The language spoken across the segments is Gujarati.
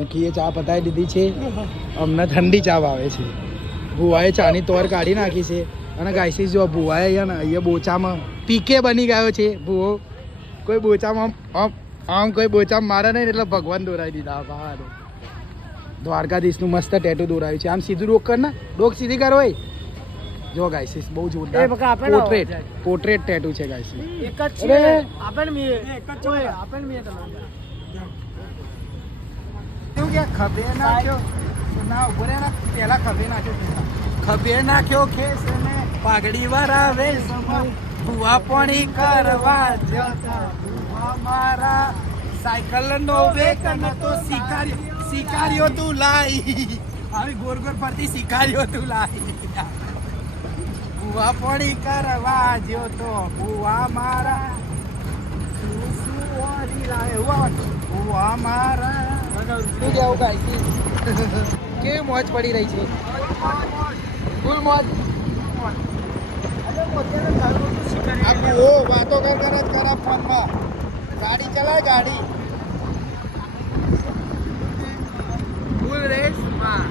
મૂકીએ ચા પતાવી દીધી છે. અમને ઠંડી ચા ભાવે છે. ભુવાએ ચાની તોર કાઢી નાખી છે. અને ગાઈસીસ જો ભુવાએ અહીંયા બોચામાં પીકે બની ગયો છે. ભુવો કોઈ બોચામાં આમ કોઈ બોચામાં મારે નહીં એટલે ભગવાન દોરાવી દીધા બહાર. દ્વારકાધીશનું મસ્ત ટેટુ દોરાવ્યું છે. આમ સીધું ડોક કર ને, ડોક સીધી કરો હોય. જો ગાઈસીસ બહુ જોરદાર પોર્ટ્રેટ ટેટુ છે ગાઈસીસ. એક જ છે આપણ મી એક જ છે આપણ મી તમારે એવું કે ખભે નાખ્યો ના ઉભો રે ના પેલા ખભે નાખ્યો ખભે નાખ્યો ખેસ ને પાઘડી વાળા વેશમાં ભુવા પોણી કરવા જતા ભુવા મારા સાયકલ નો વેકન તો શિકારીઓ તું લાઈ આવી ગોર ગોર ફરતી શિકારીઓ તું લાઈ ભુવા પોણી કરવા જ્યો તો ભુવા મારા ભુવા મારા શું કેવું ગાઈસીસ કેવી મોજ પડી રહી છે ફૂલ મોજ. ઓ વાતો કર જ કરા ફોનમાં ગાડી ચલાય ગાડી ફૂલ રેસ માં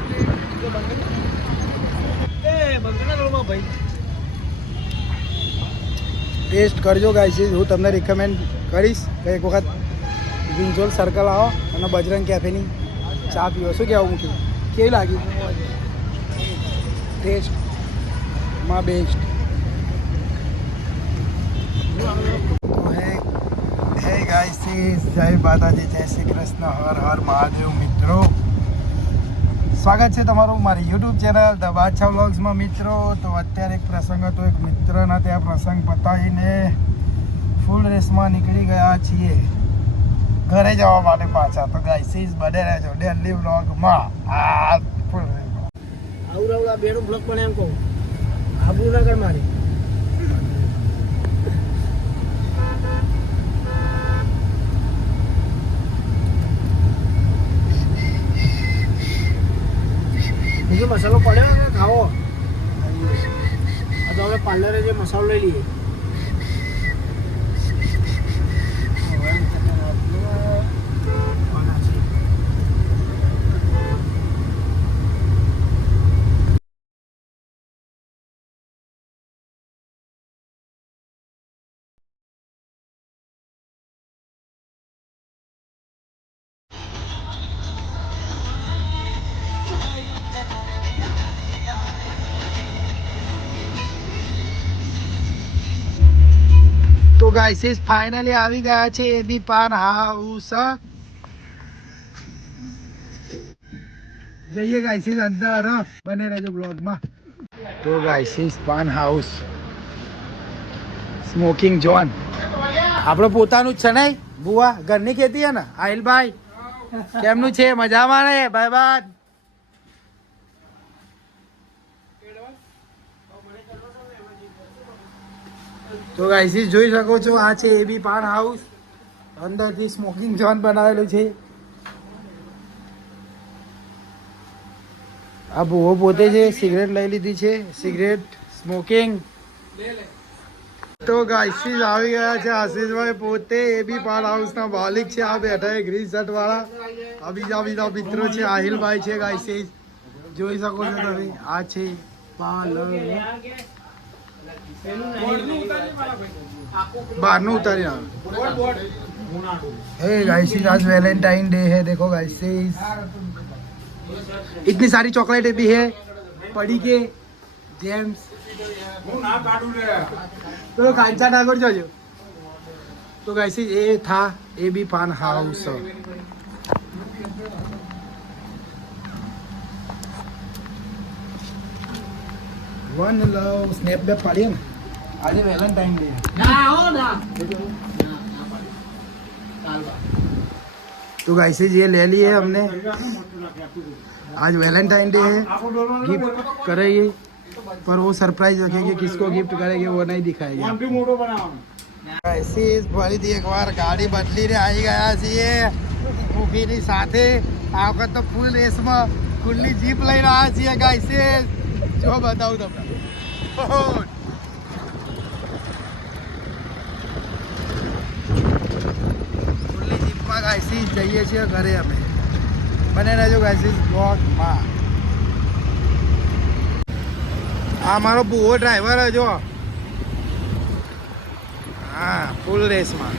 ભાઈ ટેસ્ટ કરજો ગાઈસીસ. હું તમને રિકમેન્ડ કરીશ કે એક વખત વિંજોલ સર્કલ આવો અને બજરંગ કેફેની ચા પીવો. શું કહેવું મૂકી કેવી લાગી ટેસ્ટમાં બેસ્ટ. હે ગાઈસીસ જય માતાજી જય શ્રી કૃષ્ણ હર હર મહાદેવ. મિત્રો સ્વાગત છે તમારું મારી યુટ્યુબ ચેનલ ધ બાદશાહ વ્લોગ્સમાં. મિત્રો તો અત્યારે એક પ્રસંગ હતો, એક મિત્રના ત્યાં પ્રસંગ પતાવીને ફૂલ રેસમાં નીકળી ગયા છીએ ઘરે જવા માટે પાછા. તો ગાઈસીસ બને રહેજો ડેલી વ્લોગમાં. આ ફૂલ આવડા બેનો બ્લોક પણ એમ કહું આબુ ના કર મારી બીજો મસાલો પડ્યો ને ખાવો. આ તો હવે પાર્લરે જે મસાલો લઈ લઈએ. તો ગાઈસીસ ફાઇનલી આવી ગયા છે એબી પાન હાઉસ. જઈએ ગાઈસીસ અંદર બને રહેજો બ્લોગમાં. તો ગાઈસીસ પાન હાઉસ સ્મોકિંગ ઝોન આપણો પોતાનું જ છે નહીં બુવા ઘરની ખેતી છે ને. આહિલભાઈ કેમનું છે મજામાં ને ભાઈ બાદ. તો ગાઈસીસ જોઈ શકો છો આ છે એબી પાન હાઉસ. અંદરથી સ્મોકિંગ ઝોન બનાવેલું છે. આ ભૂવો પોતે છે સિગરેટ લઈ લીધી છે સિગરેટ સ્મોકિંગ. તો ગાઈસીસ આવી ગયા છે આશીષભાઈ પોતે એબી પાન હાઉસના માલિક છે. આ બેઠા છે ગ્રીન શર્ટ વાળા. આ બીજા મિત્રો છે આહિલભાઈ છે ગાઈસીસ જોઈ શકો છો તમે. આ છે પાર્લર બહારનું ઉતારી આવે. हे गाइस आज वैलेंटाइन डे है. देखो गाइस इतनी सारी चॉकलेट भी है पड़ी के जेम्स तो कांचा ठाकुर जो तो गाइस ये था एबी पान house. One love snap back पाड़ी है ना आज वैलेंटाइन डे ना हो ना. तो गाइस ये ले लिए हमने. आज वैलेंटाइन डे है. गिफ्ट करेंगे पर वो सरप्राइज रखेंगे किसको गिफ्ट करेंगे वो नहीं दिखाएंगे. ફરીથી એકવાર ગાડી બદલીને આવી ગયા છીએ મૂકીની સાથે. આ વખત તો ફૂલ રેસમાં ખુલ્લી જીપ લઈને આવ્યા છીએ ગાઈસ. જો બતાવું તમને ખુલ્લી જીપમાં ગાઈસ જઈએ છીએ ઘરે અમે. બને રહેજો ગાઈસ બ્લોગમાં. આ મારો ભૂવો ડ્રાઈવર જો. હા, ફૂલ રેસમાં.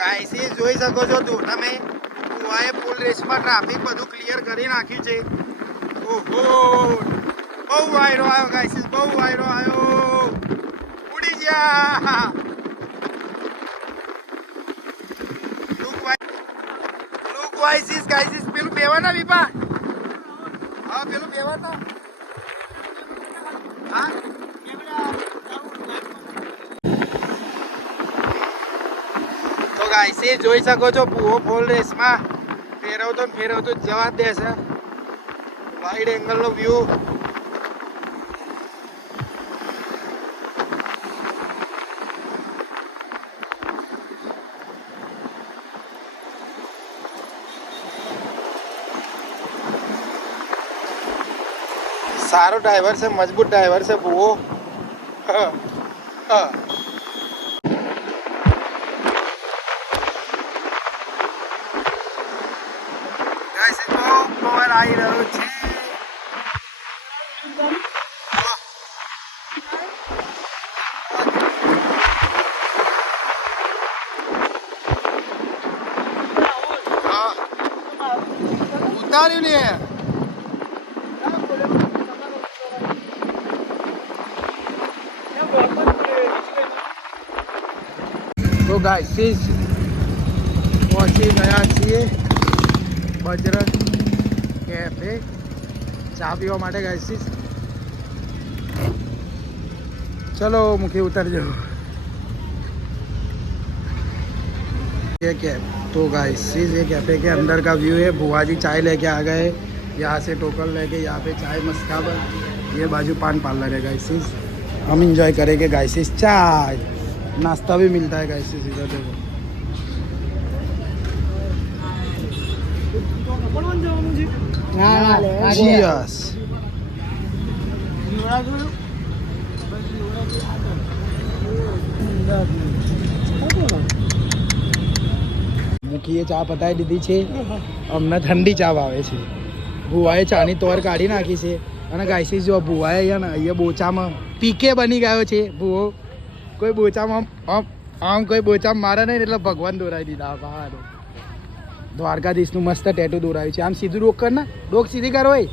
ગાઈસ જોઈ શકો છો તમે, કુવાએ ફૂલ રેસમાં ટ્રાફિક બધું ક્લિયર કરી નાખ્યું છે. ઓહો, બહુ વાયરો આવ્યો ગાઈસ, બહુ વાયરો આવ્યો. ઉડી ગયા. લુક વાઇસ ગાઈસ, પેલું બેવાના વિપા. હા, પેલું બેવાના. હા, તો ગાઈસ જોઈ શકો છો ભૂવો ફૂલ રેસમાં ફેરવતો ને ફેરવતો જવા જ દેશે. વાઇડ એંગલ નો વ્યૂ. સારો ડ્રાઈવર છે, મજબૂત ડ્રાઈવર છે ભૂવો. પવન આવી રહ્યો છે. ઉતાર્યું ને તો ગાઈસ પહોંચી ગયા છીએ બજરંગ કેફે ચા પીવા માટે ગાઈસ. चलो मुखी उतर जाओ. ये कैफ तो गाइस ये कैफे के अंदर का व्यू है. बुआ जी चाय लेके आ गए. यहाँ से टोकन लेके यहाँ पे चाय मस्का पर. ये बाजू पान पार्लर है गाइस. हम इंजॉय करेंगे गाइस चाय. नाश्ता भी मिलता है गाइस इधर देखो. Cheers. મુખીએ ચા પતાવી દીધી છે. અમને ઠંડી ચા ભાવે છે. ભુવાએ ચાની તોર કાઢી નાખી છે. અને ગાઈસીસ જો ભુવાએ અહીંયા બોચામાં પીકે બની ગયો છે ભુવો. કોઈ બોચામાં આમ કોઈ બોચામાં મારે નહીં એટલે ભગવાન દોરાવી દીધા બહાર. દ્વારકાધીશનું મસ્ત ટેટુ દોરાયું છે. આમ સીધું ડોક કર ને, ડોક સીધી કરો હોય.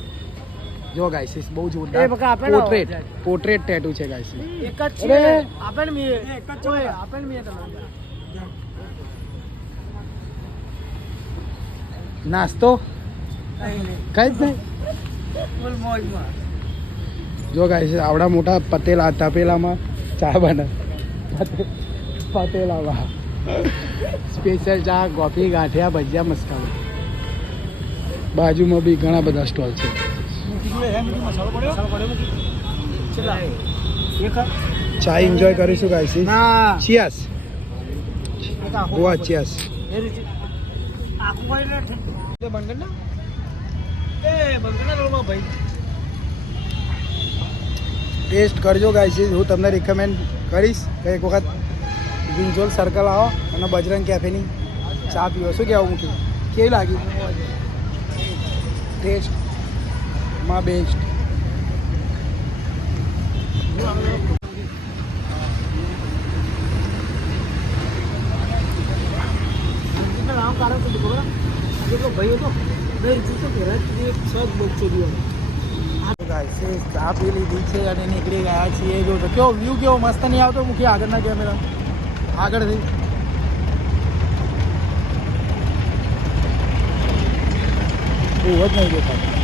જો ગાઈસીસ બહુ જોરદાર પોર્ટ્રેટ ટેટુ છે ગાઈસીસ. એક જ છે. આપણ મી એક જ છે. આપણ મી તમારે નાસ્તો કઈ જ નહીં. જો ગાઈસ આવડા મોટા પતેલા તપેલામાં ચા બને. પતેલામાં સ્પેશિયલ ચા, કોફી, ગાંઠિયા, ભજીયા, મસ્કા. બાજુમાં બી ઘણા બધા સ્ટોલ છે. ચા એન્જોય કરીશું ગાઈસ. ચીયર્સ. ચીયર્સ. ટેસ્ટ કરજો ગાઈસ. હું તમને રિકમેન્ડ કરીશ કે એક વખત વિંજોલ સર્કલ આવો અને બજરંગ કેફેની ચા પીવો. શું કહેવું મૂકી? કેવી લાગી? ટેસ્ટમાં બેસ્ટ. ચા પી લીધી છે અને નીકળી ગયા છીએ. જો તો કેવો વ્યૂ કેવો મસ્ત નહીં આવતો મૂકી આગળના કેમેરા આગળથી. બહુ જ નહીં દેખાતું.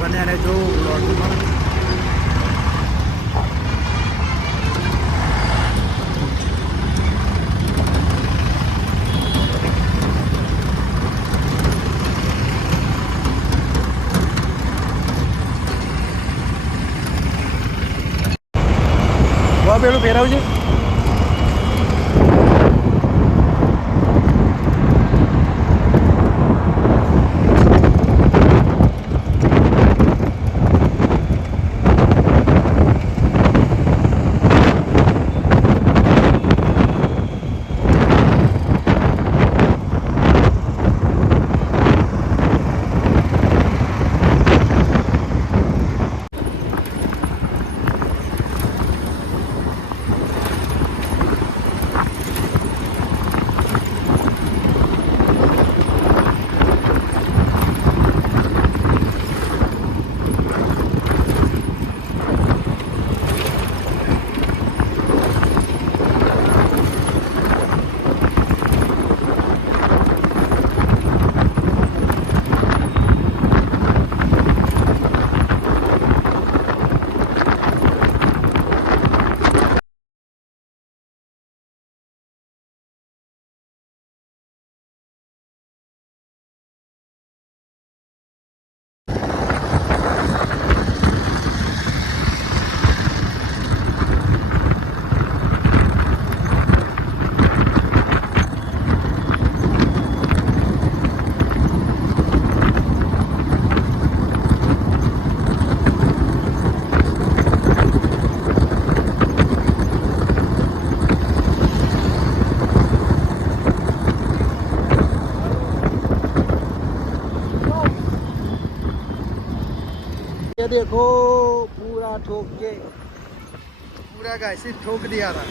બને અને જોવું બ્લોગમાં. પેલું ફેરવજે. ये देखो पूरा ठोक के पूरा गाइस ठोक दिया था.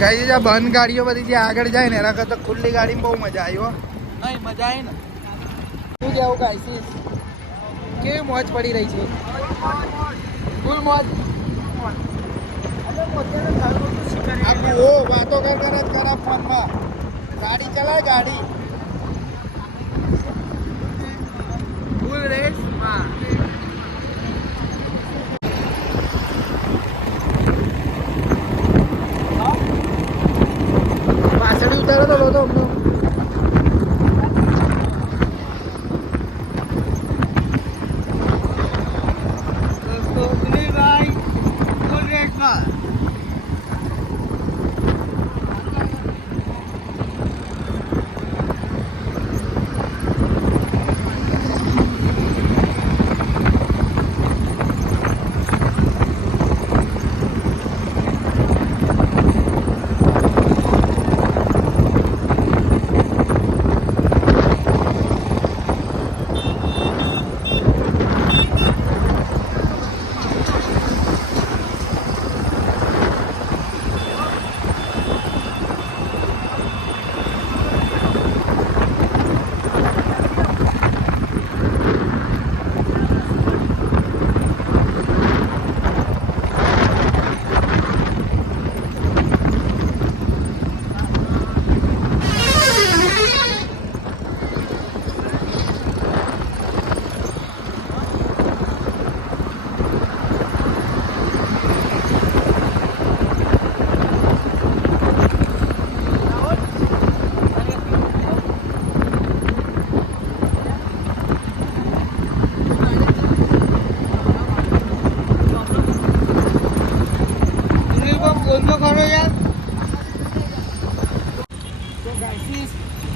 ગાઈસ આ બંધ ગાડીઓ બધી જે આગળ જાય ને એના કરતા ખુલ્લી ગાડીમાં બહુ મજા આવી હો. નહીં મજા આવી ને શું કેવું ગાઈસ કેવી મોજ પડી રહી છે. ફૂલ મોજ. ઓ વાતો કર જ કરા ફોનમાં. ગાડી ચલાય ગાડી ફૂલ રેસ માં. પાછળ ઉતારો તો લો તો અમને.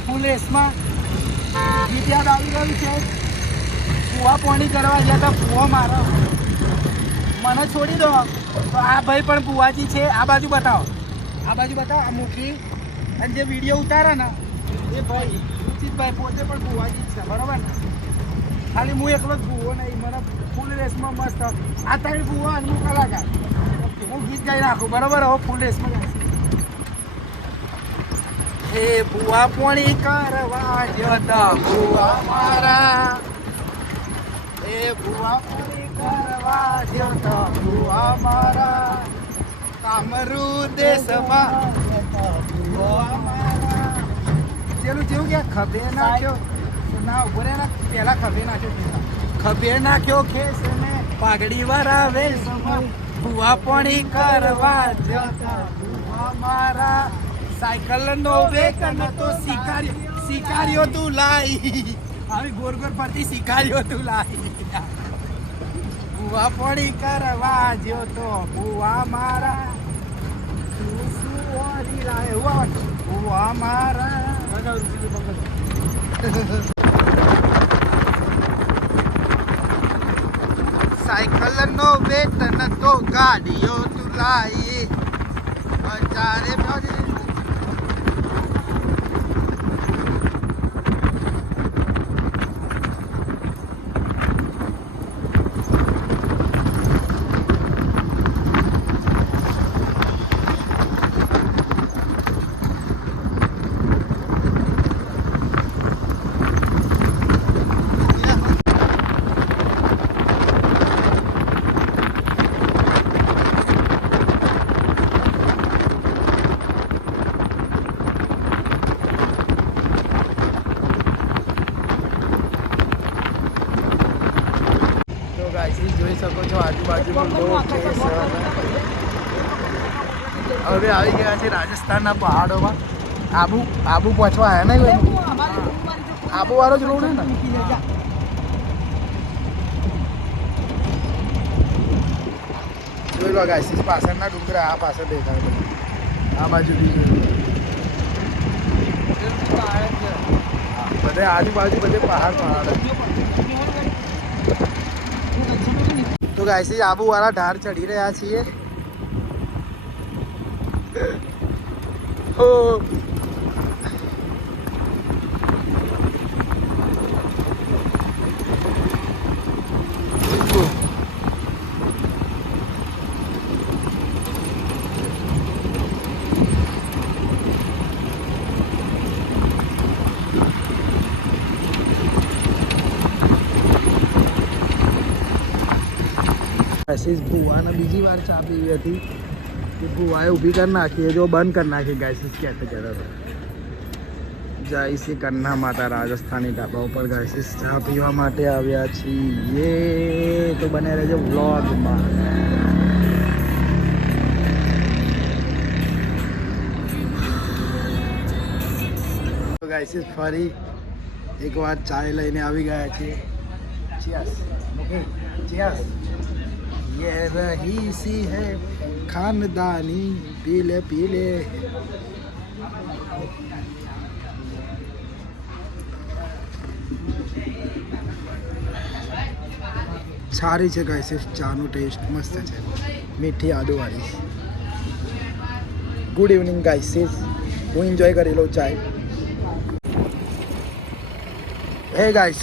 ફૂલ રેસમાં ગીત યાદ આવી ગયું છે. કૂવા પોણી કરવા ગયા હતા. કૂવો મારો મને છોડી દો તો આ ભાઈ પણ બુવાજી છે. આ બાજુ બતાવો, આ બાજુ બતાવો. આ મૂકી અને જે વિડીયો ઉતારે ને એ ભાઈ ઉચિતભાઈ પોતે પણ બુવાજી છે બરોબર ને. ખાલી હું એકલો જ ભૂવો નહીં. મને ફૂલ રેસમાં મસ્ત આ ત્રણ ભૂવો અને હું કલાકાર. હું ગીત ગાઈ નાખું બરોબર. હવે ફૂલ રેસમાં ગાઈશ. હે ભૂવા પોણી કરવા જતા ભૂવા મારા. હે ભૂવા પોણી કરવા જો તો ભુવા મારા કામરૂ દેશમાં ભુવા મારા ચેલું જેવું કે ખભે નાખ્યો ના ઉભો રે ના પેલા ખભે નાખ્યો ખભે નાખ્યો ખેસ ને પાઘડી વાળા વેશમાં ભુવા પોણી કરવા જતા ભુવા મારા સાયકલ નો વેકન તો શિકારીઓ તું લાઈ આવી ગોર ગોર ફરતી શિકારીઓ તું લાઈ ભુવા પોણી કરવા જો તો ભુવા મારા ભુવા મારા સાયકલ નો વેતન તો ગાડીઓ તુલાઈ ચારે જોઈ શકો છો આજુબાજુનો લોક છે હવે આવી ગયા છે રાજસ્થાનના પહાડોમાં આબુ પહોંચવા આવ્યા ને આબુ વાળો જ રોડ ને જોઈ લો ગાઈસ પાછળના ડુંગરા આ પાછળ દેખાય આ બાજુ બધે આજુબાજુ બધે પહાડ તો ગાઈસ આબુ વાળા ઢાર ચડી રહ્યા છીએ હો ગैसेस भुआ बीजी बार चा पी थी कि भुआए ऊभी कर नाखी जो बंद कर नाखी गैसेस कहते कहता था जय श्री कन्ना माता રાજસ્થાની ઢાબા ઉપર ગैसेस ચા પીવા માટે આવ્યા છીએ તો બને રહેજો વ્લોગમાં તો ગैसेस ફરી એકવાર ચાય લઈને આવી ગયા છીએ ચીયર્સ ઓકે ચીયર્સ ये रही सी है खानदानी पीले पीले सारी છે ગાઈસ ચાનો ટેસ્ટ મસ્ત છે મીઠી આદુવાળી ગુડ ઇવનિંગ ગાઈસ હું એન્જોય કરી લો ચાय हे गाइस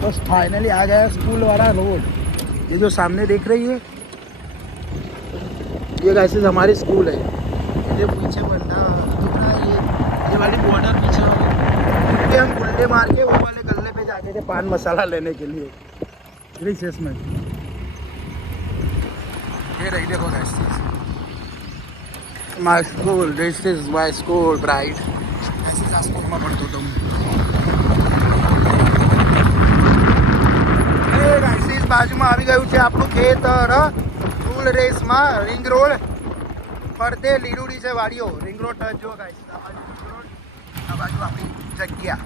बस फाइनली आ गया स्कूल वाला रोड ये जो सामने देख रही है ये गाइस हमारी स्कूल है ये पीछे बंदा दिख रहा है ये वाली बॉर्डर पीछे वाली क्योंकि हम गुल्ले मार के वो वाले गल्ले पे जाते थे पान मसाला लेने के लिए रिसेस में ये रही देखो guys my school this is my school bright ऐसे स्कूल में पढ़तो तो બાજુમાં આવી ગયું છે આપણું ખેતર ફૂલ રેસમાં રિંગ રોડ ફરતે લીલુડી છે વાડીઓ રિંગ રોડ ટચ જો ગાઈસ આ બાજુ આપણી જગ્યા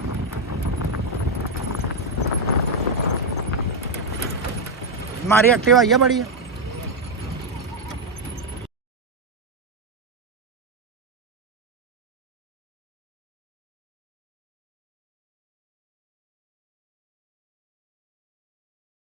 મારી એક્ટિવા અહીંયા પડી